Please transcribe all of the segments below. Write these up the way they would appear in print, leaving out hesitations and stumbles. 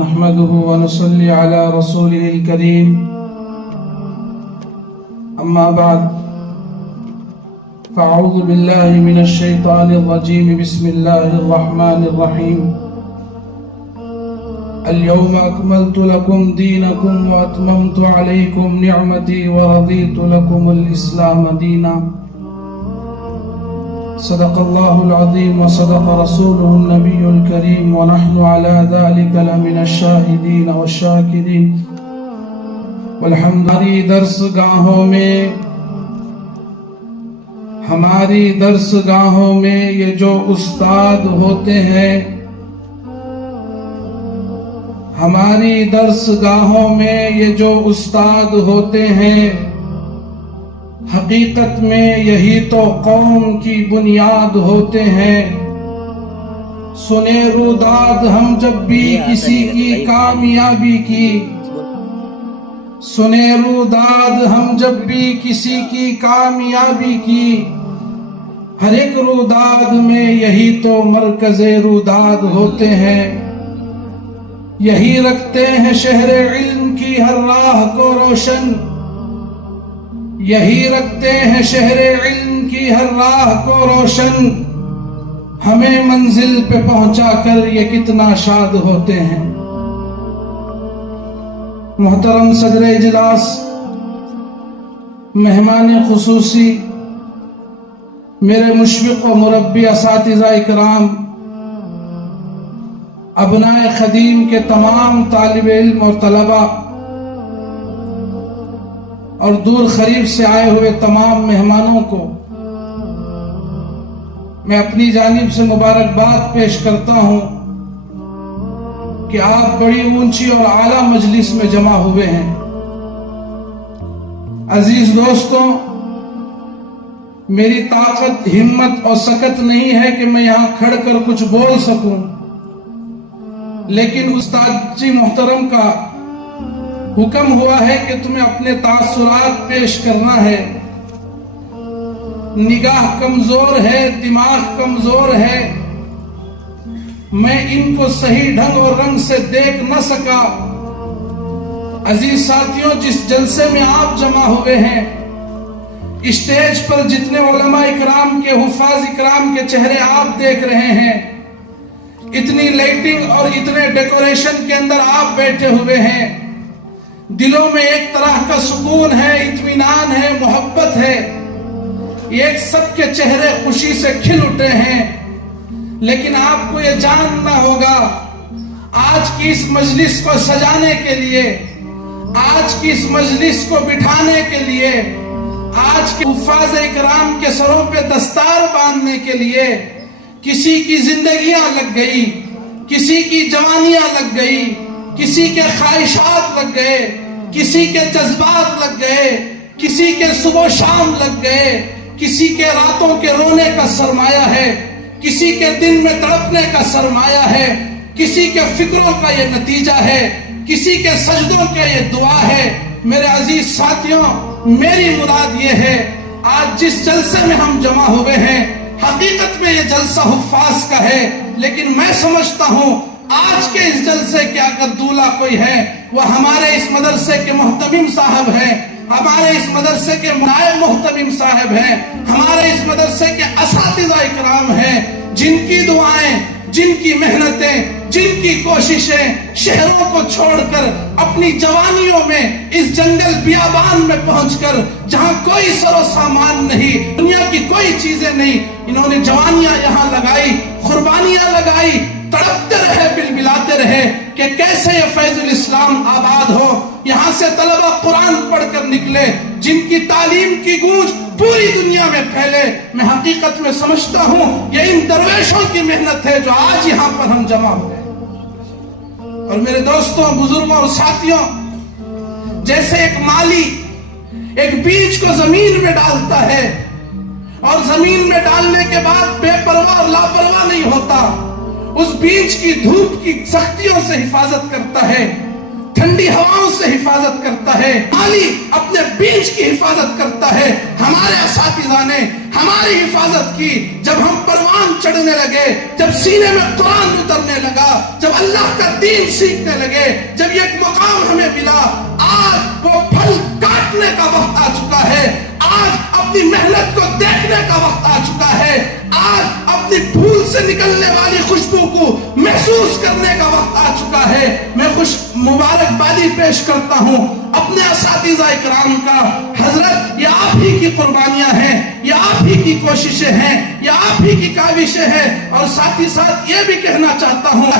نحمده ونصلي على رسوله الكريم أما بعد فأعوذ بالله من الشيطان الرجيم بسم الله الرحمن الرحيم اليوم أكملت لكم دينكم وأتممت عليكم نعمتي ورضيت لكم الإسلام دينا صدق الله العظيم وصدق رسوله النبي الكريم ونحن على ذلك لمن الشاهدين والشاكرين والحمد ہماری درس گاہوں میں یہ جو استاد ہوتے ہیں، ہماری درس گاہوں میں یہ جو استاد ہوتے ہیں، حقیقت میں یہی تو قوم کی بنیاد ہوتے ہیں۔ سنے روداد ہم جب بھی کسی کی کامیابی کی، سنے روداد ہم جب بھی کسی کی کامیابی کی، ہر ایک روداد میں یہی تو مرکز روداد ہوتے ہیں۔ یہی رکھتے ہیں شہر علم کی ہر راہ کو روشن، یہی رکھتے ہیں شہر علم کی ہر راہ کو روشن، ہمیں منزل پہ پہنچا کر یہ کتنا شاد ہوتے ہیں۔ محترم صدر اجلاس، مہمان خصوصی، میرے مشفق و مربی اساتذہ اکرام، ابنائے خدیم کے تمام طالب علم اور طلبہ، اور دور قریب سے آئے ہوئے تمام مہمانوں کو میں اپنی جانب سے مبارکباد پیش کرتا ہوں کہ آپ بڑی اونچی اور اعلیٰ مجلس میں جمع ہوئے ہیں۔ عزیز دوستوں، میری طاقت، ہمت اور سکت نہیں ہے کہ میں یہاں کھڑ کر کچھ بول سکوں، لیکن استاد جی محترم کا حکم ہوا ہے کہ تمہیں اپنے تاثرات پیش کرنا ہے۔ نگاہ کمزور ہے، دماغ کمزور ہے، میں ان کو صحیح ڈھنگ اور رنگ سے دیکھ نہ سکا۔ عزیز ساتھیوں، جس جلسے میں آپ جمع ہوئے ہیں، اسٹیج پر جتنے علماء اکرام کے، حفاظ اکرام کے چہرے آپ دیکھ رہے ہیں، اتنی لائٹنگ اور اتنے ڈیکوریشن کے اندر آپ بیٹھے ہوئے ہیں، دلوں میں ایک طرح کا سکون ہے، اطمینان ہے، محبت ہے، ایک سب کے چہرے خوشی سے کھل اٹھے ہیں۔ لیکن آپ کو یہ جاننا ہوگا، آج کی اس مجلس کو سجانے کے لیے، آج کی اس مجلس کو بٹھانے کے لیے، آج کے حفاظ اکرام کے سروں پہ دستار باندھنے کے لیے کسی کی زندگیاں لگ گئی، کسی کی جوانیاں لگ گئی، کسی کے خواہشات لگ گئے، کسی کے جذبات لگ گئے، کسی کے صبح و شام لگ گئے، کسی کے راتوں کے رونے کا سرمایہ ہے، کسی کے دن میں تڑپنے کا سرمایہ ہے، کسی کے فکروں کا یہ نتیجہ ہے، کسی کے سجدوں کا یہ دعا ہے۔ میرے عزیز ساتھیوں، میری مراد یہ ہے، آج جس جلسے میں ہم جمع ہوئے ہیں، حقیقت میں یہ جلسہ حفاظ کا ہے، لیکن میں سمجھتا ہوں آج کے اس جلسے کے اگر دولہا کوئی ہے، وہ ہمارے اس مدرسے کے محتمم صاحب ہیں، ہمارے اس مدرسے کے نائب محتمم صاحب ہیں، ہمارے اس مدرسے کے اساتذہ اکرام ہیں، جن کی دعائیں، جن کی محنتیں، جن کی کوششیں شہروں کو چھوڑ کر اپنی جوانیوں میں اس جنگل بیابان میں پہنچ کر، جہاں کوئی سر و سامان نہیں، دنیا کی کوئی چیزیں نہیں، انہوں نے جوانیاں یہاں لگائی، قربانیاں لگائی، تڑپتے رہے، بلبلاتے رہے کہ کیسے یہ فیض الاسلام آباد ہو۔ یہاں سے طلبہ قرآن پڑھ کر نکلے، جن کی تعلیم کی گونج پوری دنیا میں پھیلے۔ میں حقیقت میں سمجھتا ہوں یہ ان درویشوں کی محنت ہے جو آج یہاں پر ہم جمع ہوئے۔ اور میرے دوستوں، بزرگوں اور ساتھیوں، جیسے ایک مالی ایک بیج کو زمین میں ڈالتا ہے اور زمین میں ڈالنے کے بعد بے پرواہ اور لاپرواہ نہیں ہوتا، اس بیج کی دھوپ کی سختیوں سے حفاظت کرتا ہے، ٹھنڈی ہواؤں سے حفاظت کرتا ہے، مالی اپنے بیج کی حفاظت کرتا ہے۔ ہمارے اساتذہ نے ہماری حفاظت کی. جب ہم پروان چڑھنے لگے، جب سینے میں قرآن اترنے لگا، جب اللہ کا دین سیکھنے لگے، جب یہ ایک مقام ہمیں ملا، آج وہ پھل کاٹنے کا وقت آ چکا ہے. آج اپنی محنت کو دیکھنے کا وقت آ چکا ہے. آج اپنی پھول سے نکلنے والی خوشبو کو محسوس کرنے کا وقت آ چکا ہے. میں خوش مبارکبادی پیش کرتا ہوں اپنے اساتذہ اکرام کا. حضرت یہ آپ ہی کی قربانیاں ہیں، یہ آپ ہی کی کوششیں ہیں، یہ آپ ہی کی کاوشیں ہیں. اور ساتھ ہی ساتھ یہ بھی کہنا چاہتا ہوں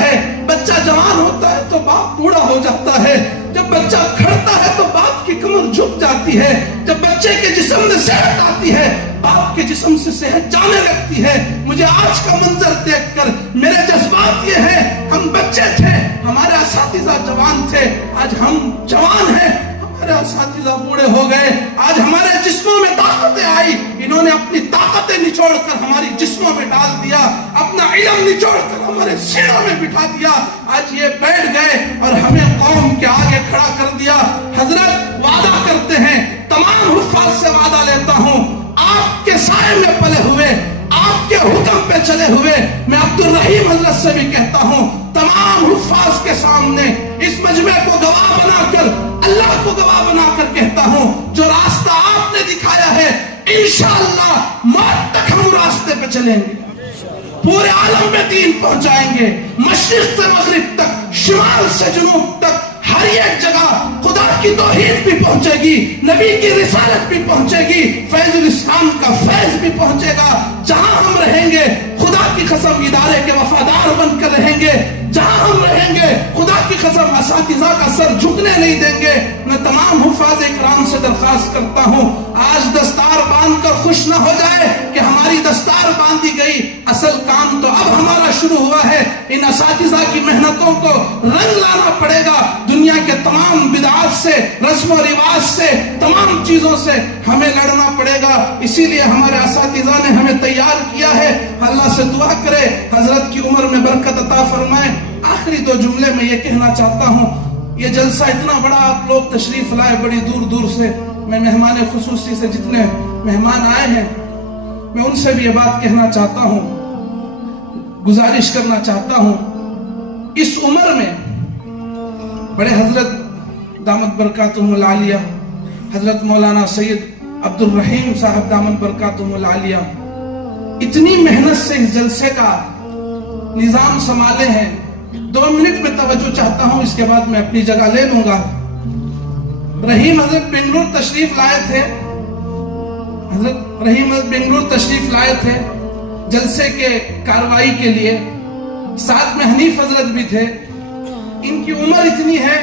بچہ جوان ہوتا ہے تو باپ بوڑھا ہو جاتا ہے. جب بچہ کھڑتا ہے تو باپ کی کمر جھک جاتی ہے. جب بچے کے جسم میں صحت آتی ہے، باپ کے جسم سے صحت جانے لگتی ہے. مجھے آج کا منظر دیکھ کر میرے جذبات یہ ہیں، ہم بچے تھے، ہمارے اساتذہ جوان تھے، آج ہم جوان ہیں، ہمارے اساتذہ بوڑھے ہو گئے. آج ہمارے جسموں میں طاقتیں آئی، انہوں نے اپنی طاقتیں نچوڑ کر ہماری جسموں میں ڈال دیا، اپنا علم نچوڑ کر ہمارے سینوں میں بٹھا دیا. آج یہ بیٹھ گئے اور ہمیں قوم کے آگے کھڑا کر دیا. حضرت وعدہ کرتے ہیں، تمام حفاظ سے وعدہ لیتا ہوں، آپ کے سائے میں پلے ہوئے، آپ کے حکم پہ چلے ہوئے، میں عبدالرحیم حضرت سے بھی کہتا ہوں، تمام حفاظ کے سامنے اس مجمع کو گواہ بنا کر، اللہ کو گواہ بنا کر کہتا ہوں، جو راستہ آپ نے دکھایا ہے انشاءاللہ موت تک ہم راستے پہ چلیں گے. پورے عالم میں دین پہنچائیں گے، مشرق سے مغرب تک، شمال سے جنوب تک، ہر ایک جگہ خدا کی توحید بھی پہنچے گی، نبی کی رسالت بھی پہنچے گی، فیض الاسلام کا فیض بھی پہنچے گا. جہاں ہم رہیں گے خدا کی قسم ادارے کے وفادار بن کر رہیں گے. جہاں ہم رہیں گے خدا کی قسم اساتذہ کا سر جھکنے نہیں دیں گے. میں تمام حفاظ اکرام سے درخواست کرتا ہوں، آج دستار باندھ کر خوش نہ ہو جائے کہ ہماری دستار باندھی گئی، اصل کام تو اب ہمارا شروع ہوا ہے. ان اساتذہ کی محنتوں کو رنگ لانا پڑے گا. دنیا کے تمام بدعات سے، رسم و رواج سے، تمام چیزوں سے ہمیں لڑنا پڑے گا. اسی لیے ہمارے اساتذہ نے ہمیں تیار کیا ہے. اللہ سے دعا کرے حضرت کی عمر میں برکت عطا فرمائے. آخری دو جملے میں یہ کہنا چاہتا ہوں، یہ جلسہ اتنا بڑا، آپ لوگ تشریف لائے بڑی دور دور سے. میں مہمان خصوصی سے جتنے مہمان آئے ہیں میں ان سے بھی یہ بات کہنا چاہتا ہوں، گزارش کرنا چاہتا ہوں، اس عمر میں بڑے حضرت دامت برکاتہم العالیہ حضرت مولانا سید عبدالرحیم صاحب دامت برکاتہم العالیہ اتنی محنت سے اس جلسے کا نظام سنبھالے ہیں. 2 منٹ میں توجہ چاہتا ہوں، اس کے بعد میں اپنی جگہ لے لوں گا. رحیم حضرت بنگلور تشریف لائے تھے، حضرت رحیم حضرت بنگلور تشریف لائے تھے جلسے کے کاروائی کے لیے. ساتھ میں حنیف حضرت بھی تھے. ان کی عمر اتنی ہے،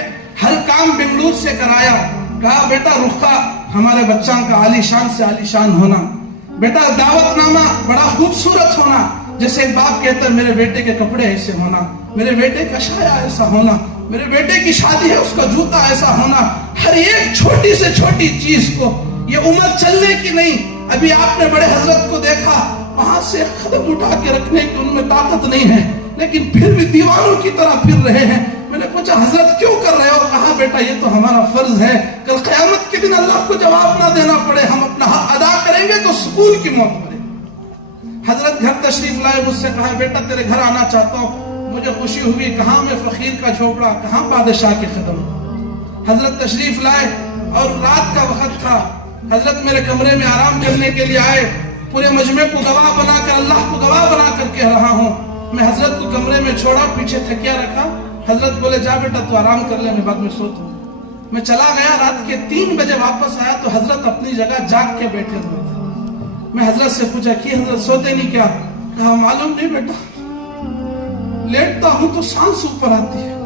ہر کام بنگلور سے کرایا. کہا بیٹا رخا ہمارے بچوں کا عالی شان سے عالی شان ہونا، بیٹا دعوت نامہ بڑا خوبصورت ہونا، جیسے ایک باپ کہتا ہے میرے بیٹے کے کپڑے ایسے ہونا، میرے بیٹے کا شایا ایسا ہونا، میرے بیٹے کی شادی ہے اس کا جوتا ایسا ہونا. ہر ایک چھوٹی سے چھوٹی چیز کو، یہ عمر چلنے کی نہیں. ابھی آپ نے بڑے حضرت کو دیکھا، وہاں سے قدم اٹھا کے رکھنے کی ان میں طاقت نہیں ہے، لیکن پھر بھی دیوانوں کی طرح پھر رہے ہیں. میں نے پوچھا حضرت کیوں کر رہے ہو؟ کہا بیٹا یہ تو ہمارا فرض ہے، کل قیامت کے دن اللہ کو جواب نہ دینا پڑے، ہم اپنا حق ادا کریں گے تو سکون کی موت مرے. حضرت گھر تشریف لائے، مجھ سے کہا بیٹا تیرے گھر آنا چاہتا ہوں. مجھے خوشی ہوئی، کہاں میں فقیر کا جھوپڑا، کہاں بادشاہ کے قدم. حضرت تشریف لائے اور رات کا وقت تھا. حضرت میرے کمرے میں آرام کرنے کے لیے آئے. پورے مجمع کو گواہ بنا کر، اللہ کو گواہ بنا کر کہہ رہا ہوں، میں حضرت کو کمرے میں چھوڑا، پیچھے تھکیا رکھا. حضرت بولے جا بیٹا تو آرام کر لے، میں بعد میں سوتا ہوں. میں چلا گیا، رات کے 3 بجے واپس آیا تو حضرت اپنی جگہ جاگ کے بیٹھے ہوئے تھے. میں حضرت سے پوچھا کہ حضرت سوتے نہیں کیا؟ کہا معلوم نہیں بیٹا، لیٹتا ہوں تو سانس اوپر آتی ہے.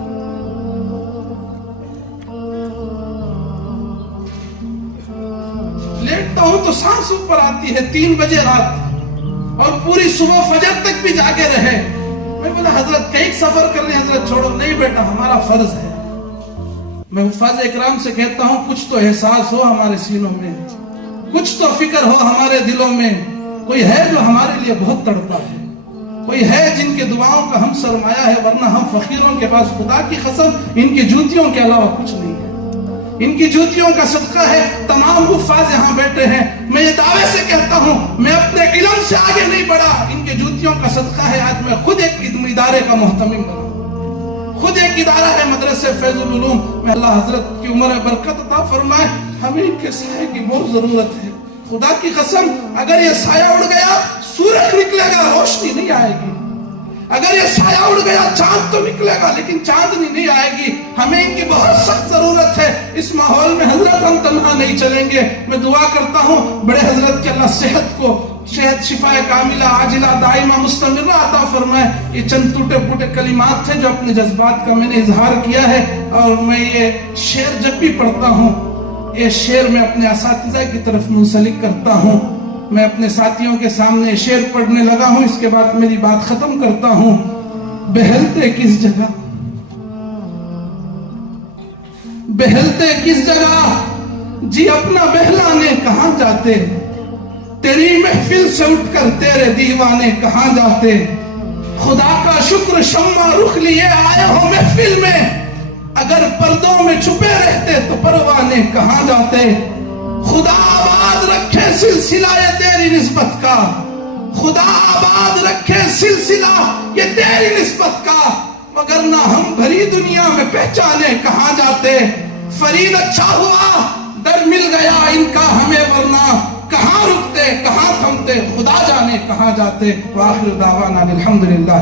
لیٹتا ہوں تو سانس اوپر آتی ہے. 3 بجے رات اور پوری صبح فجر تک بھی جاگے رہے. میں بولا حضرت کئی سفر کر رہے ہیں. حضرت چھوڑو. نہیں بیٹا ہمارا فرض ہے. میں حفاظ اکرام سے کہتا ہوں کچھ تو احساس ہو ہمارے سینوں میں، کچھ تو فکر ہو ہمارے دلوں میں. کوئی ہے جو ہمارے لیے بہت تڑپا ہے، کوئی ہے جن کے دعاؤں کا ہم سرمایہ ہے، ورنہ ہم فقیروں کے پاس خدا کی قسم ان کی جوتیوں کے علاوہ کچھ نہیں ہے. ان کی جوتیوں کا صدقہ ہے تمام حفاظ یہاں بیٹھے ہیں. میں یہ دعوے سے کہتا ہوں میں اپنے علم سے آگے نہیں بڑھا, ان کے جوتیوں کا صدقہ ہے آج میں خود ایک ادارے کا محتمم بنا, خود ایک ادارہ ہے مدرسے فیض العلوم. میں اللہ حضرت کی عمر برکت عطا فرمائے, ہمیں ان کے سائے کی بہت ضرورت ہے. خدا کی قسم اگر یہ سایہ اڑ گیا سورج نکلے گا, روشنی نہیں آئے گی. اگر یہ سایہ اڑ گیا چاند تو نکلے گا لیکن چاندنی نہیں آئے گی. ہمیں ان کی بہت سخت ضرورت ہے. اس ماحول میں حضرت ہم تنہا نہیں چلیں گے. میں دعا کرتا ہوں بڑے حضرت کے اللہ صحت شفا کاملہ عاجلہ دائمہ مستمرہ عطا فرمائے. یہ چند ٹوٹے پھوٹے کلمات تھے جو اپنے جذبات کا میں نے اظہار کیا ہے, اور میں یہ شعر جب بھی پڑھتا ہوں یہ شعر میں اپنے اساتذہ کی طرف منسلک کرتا ہوں. میں اپنے ساتھیوں کے سامنے شعر پڑھنے لگا ہوں, اس کے بعد میری بات ختم کرتا ہوں. بہلتے کس جگہ, بہلتے کس جگہ جی اپنا بہلانے کہاں جاتے, تیری محفل سے اٹھ کر تیرے دیوانے کہاں جاتے. خدا کا شکر شمع رخ لیے آئے ہو محفل میں, اگر پردوں میں چھپے رہتے تو پروانے کہاں جاتے. خدا آباد رکھے سلسلہ یہ تیری نسبت کا, خدا آباد رکھے سلسلہ یہ تیری نسبت کا, وگرنہ ہم بھری دنیا میں پہچانے کہاں جاتے. فرید اچھا ہوا در مل گیا ان کا ہمیں, ورنہ کہاں رکتے کہاں تھمتے خدا جانے کہاں جاتے. وآخر دعوانا الحمدللہ.